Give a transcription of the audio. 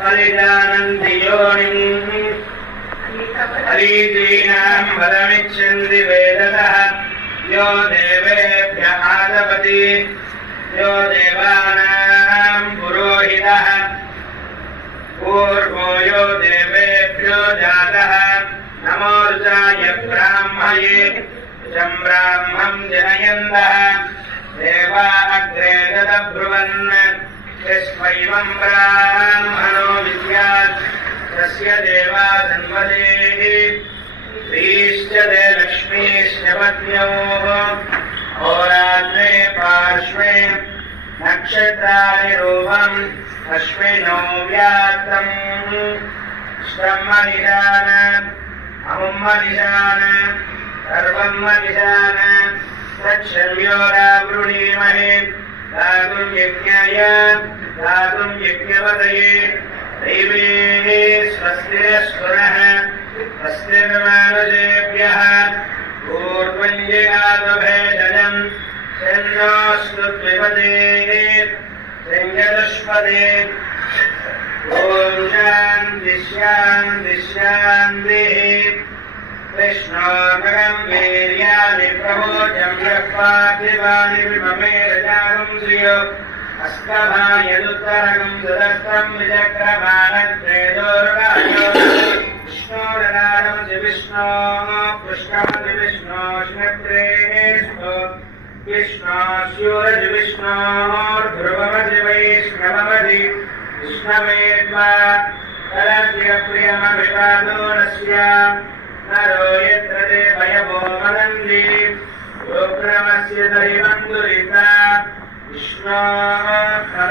परिजानन्ति योनिम् हरीतीनां फलमिच्छन्ति वेदतः यो देवेभ्यः आदपति यो देवानां पुरोहितः पूर्वो यो देवेभ्यो जातः नमो ऋचाय ब्राह्मये चं ब्राह्मं जनयन्तः देवा अग्रे तदब्रुवन् यस्मैवं ब्राह्मणो विद्यात् तस्य देवा धन्वदेः श्रीश्च ते लक्ष्मीश्च पत्न्योः होरात्रे पार्श्वे नक्षत्राणि रूपम् अश्विनो व्यात्तम् श्रम्मनिशान अमुम्मनिशान सर्वम्मनिशान तच्छल्योरावृणीमहे दातुं यज्ञाय दातुं यज्ञपतये दैवेः स्वस्तिरस्तुनः स्वस्तिर्मानुषेभ्यः पूर्वं जगातुभेषजम् शन्नोऽस्तु द्विपदेः संयदुष्पदे ॐ शान्ति शान्ति शान्तिः कृष्णोऽर्कं वीर्याणि प्रभोजं यः पार्थिवानि विममेरजागं श्रियो अस्कभायदुत्तरकं सुदस्तं विचक्रमाणत्रेदोर्गायो विष्णोरनादं विष्णोः कृष्णमधिविष्णोष्णप्रेष्ठो विष्णोस्योरजिविष्णोर्ध्रुवमधि वैष्णवमधि विष्णवेद्वा तदप्रियप्रियमभिपादोरस्य नरो यत्र ते भयभो मदन्ति गोक्रमस्य दैवं दुरिता विष्णोः